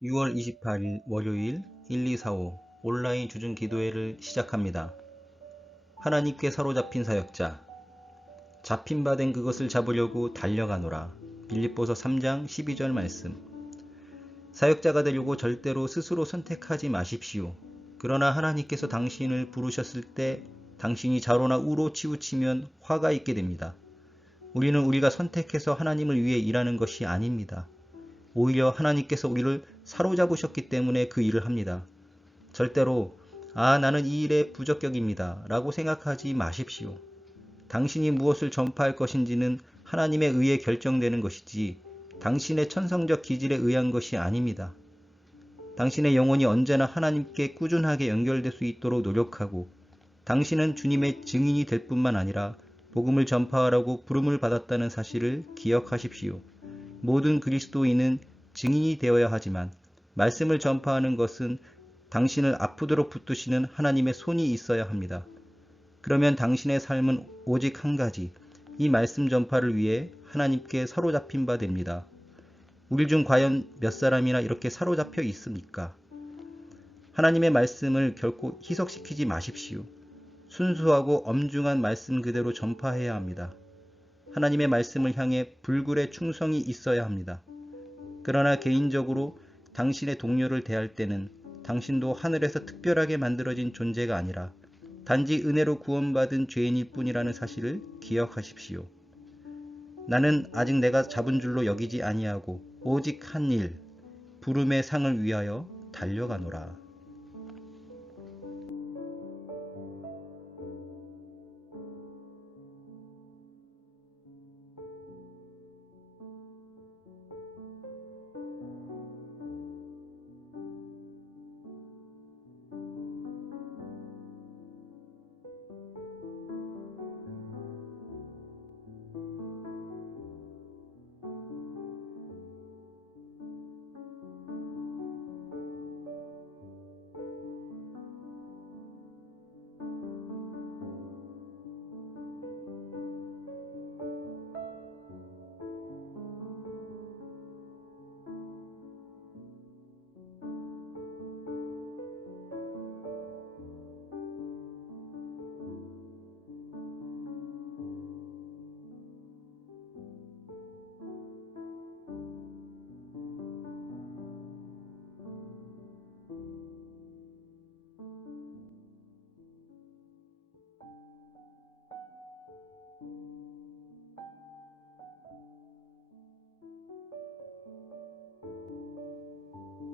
6월 28일 월요일 1245 온라인 주중 기도회를 시작합니다. 하나님께 사로잡힌 사역자. 잡힌 바 된 그것을 잡으려고 달려가노라. 빌립보서 3장 12절 말씀. 사역자가 되려고 절대로 스스로 선택하지 마십시오. 그러나 하나님께서 당신을 부르셨을 때 당신이 좌로나 우로 치우치면 화가 있게 됩니다. 우리는 우리가 선택해서 하나님을 위해 일하는 것이 아닙니다. 오히려 하나님께서 우리를 사로잡으셨기 때문에 그 일을 합니다. 절대로 나는 이 일에 부적격입니다 라고 생각하지 마십시오. 당신이 무엇을 전파할 것인지는 하나님에 의해 결정되는 것이지 당신의 천성적 기질에 의한 것이 아닙니다. 당신의 영혼이 언제나 하나님께 꾸준하게 연결될 수 있도록 노력하고 당신은 주님의 증인이 될 뿐만 아니라 복음을 전파하라고 부름을 받았다는 사실을 기억하십시오. 모든 그리스도인은 증인이 되어야 하지만 말씀을 전파하는 것은 당신을 아프도록 붙드시는 하나님의 손이 있어야 합니다. 그러면 당신의 삶은 오직 한 가지, 이 말씀 전파를 위해 하나님께 사로잡힌 바 됩니다. 우리 중 과연 몇 사람이나 이렇게 사로잡혀 있습니까? 하나님의 말씀을 결코 희석시키지 마십시오. 순수하고 엄중한 말씀 그대로 전파해야 합니다. 하나님의 말씀을 향해 불굴의 충성이 있어야 합니다. 그러나 개인적으로 당신의 동료를 대할 때는 당신도 하늘에서 특별하게 만들어진 존재가 아니라 단지 은혜로 구원받은 죄인일 뿐이라는 사실을 기억하십시오. 나는 아직 내가 잡은 줄로 여기지 아니하고 오직 한 일, 부름의 상을 위하여 달려가노라.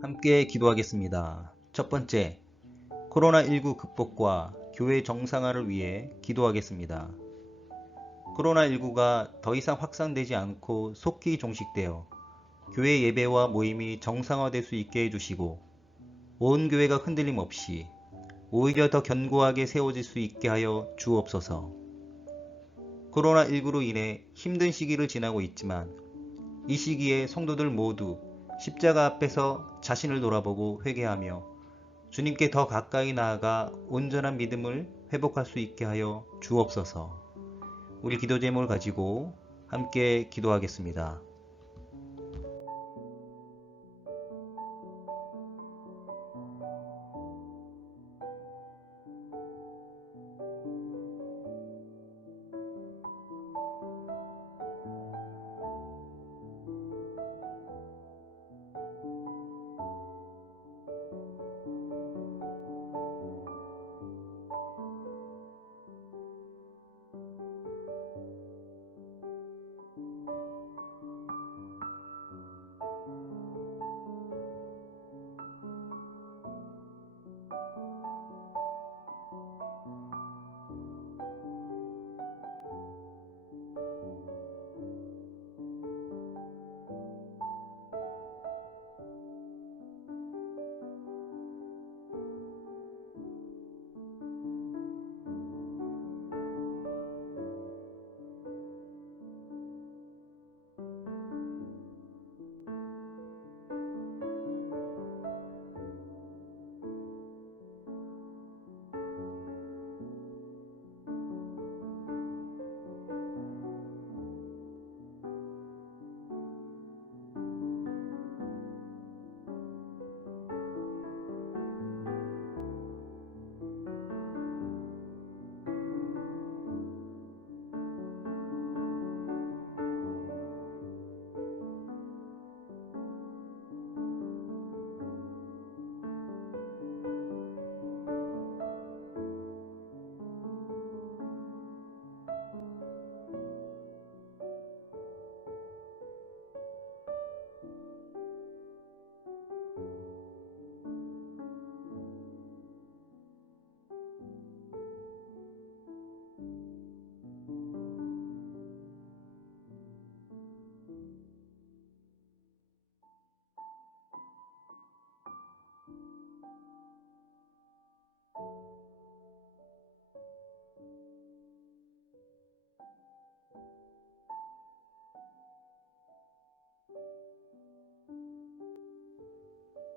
함께 기도하겠습니다. 첫 번째, 코로나19 극복과 교회 정상화를 위해 기도하겠습니다. 코로나19가 더 이상 확산되지 않고 속히 종식되어 교회 예배와 모임이 정상화될 수 있게 해주시고 온 교회가 흔들림 없이 오히려 더 견고하게 세워질 수 있게 하여 주옵소서. 코로나19로 인해 힘든 시기를 지나고 있지만 이 시기에 성도들 모두 십자가 앞에서 자신을 돌아보고 회개하며 주님께 더 가까이 나아가 온전한 믿음을 회복할 수 있게 하여 주옵소서. 우리 기도 제목을 가지고 함께 기도하겠습니다.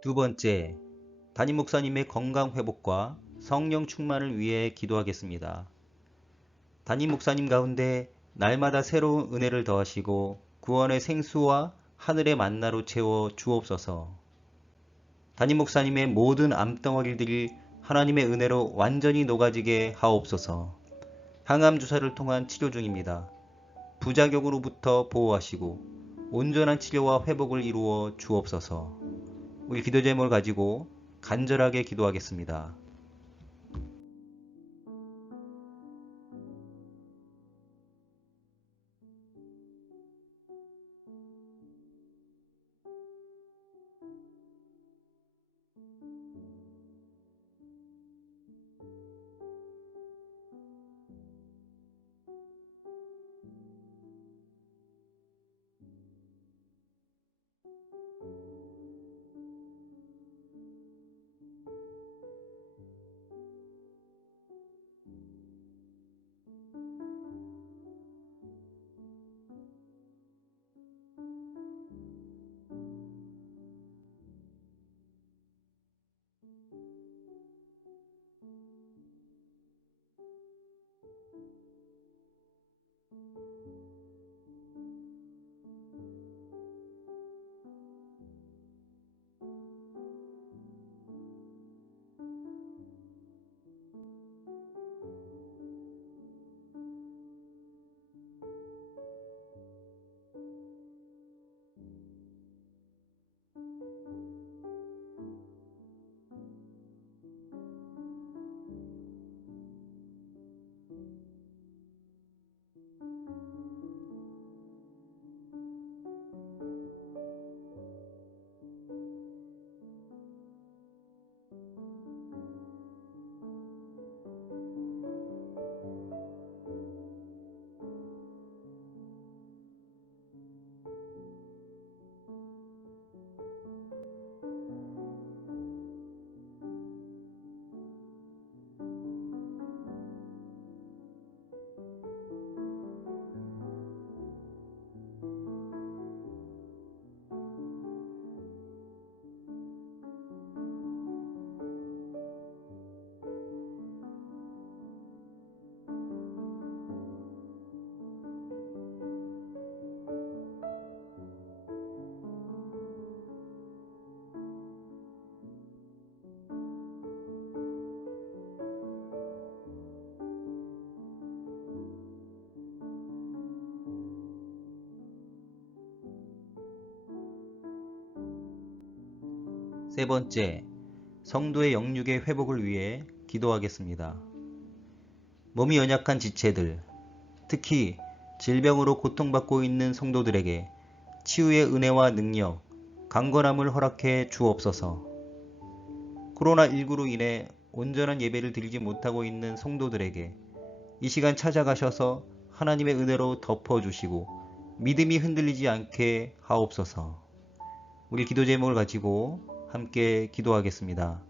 두 번째, 담임 목사님의 건강 회복과 성령 충만을 위해 기도하겠습니다. 담임 목사님 가운데 날마다 새로운 은혜를 더하시고 구원의 생수와 하늘의 만나로 채워 주옵소서. 담임 목사님의 모든 암덩어리들이 하나님의 은혜로 완전히 녹아지게 하옵소서. 항암 주사를 통한 치료 중입니다. 부작용으로부터 보호하시고 온전한 치료와 회복을 이루어 주옵소서. 우리 기도 제목을 가지고 간절하게 기도하겠습니다. 세 번째, 성도의 영육의 회복을 위해 기도하겠습니다. 몸이 연약한 지체들, 특히 질병으로 고통받고 있는 성도들에게 치유의 은혜와 능력, 강건함을 허락해 주옵소서. 코로나19로 인해 온전한 예배를 드리지 못하고 있는 성도들에게 이 시간 찾아가셔서 하나님의 은혜로 덮어주시고 믿음이 흔들리지 않게 하옵소서. 우리 기도 제목을 가지고 함께 기도하겠습니다.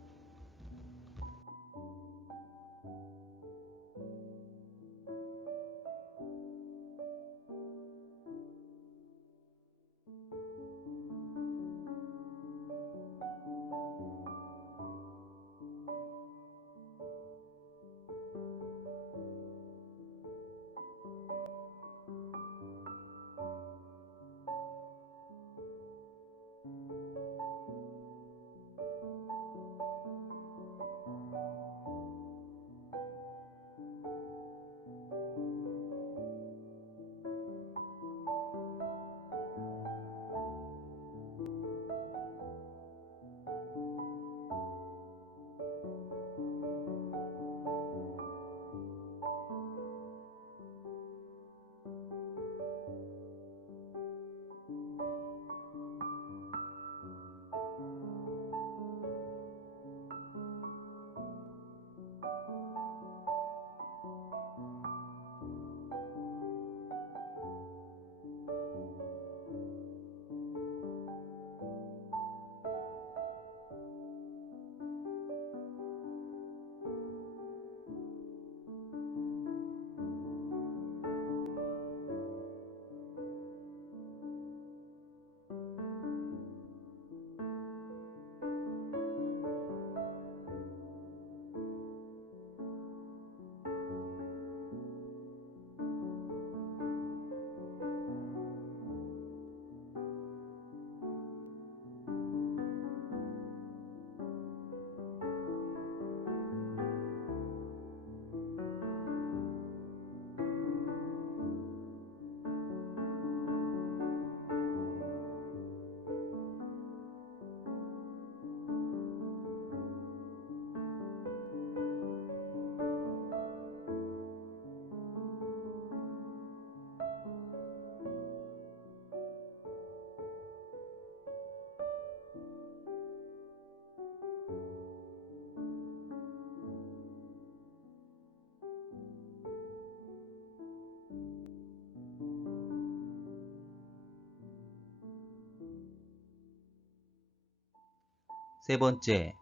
세 번째,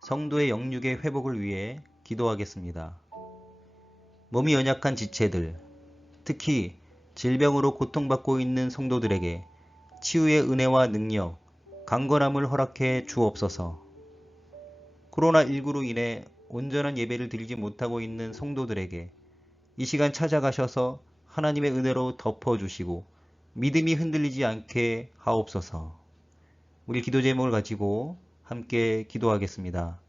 성도의 영육의 회복을 위해 기도하겠습니다. 몸이 연약한 지체들, 특히 질병으로 고통받고 있는 성도들에게 치유의 은혜와 능력, 강건함을 허락해 주옵소서. 코로나19로 인해 온전한 예배를 드리지 못하고 있는 성도들에게 이 시간 찾아가셔서 하나님의 은혜로 덮어주시고 믿음이 흔들리지 않게 하옵소서. 우리 기도 제목을 가지고 함께 기도하겠습니다.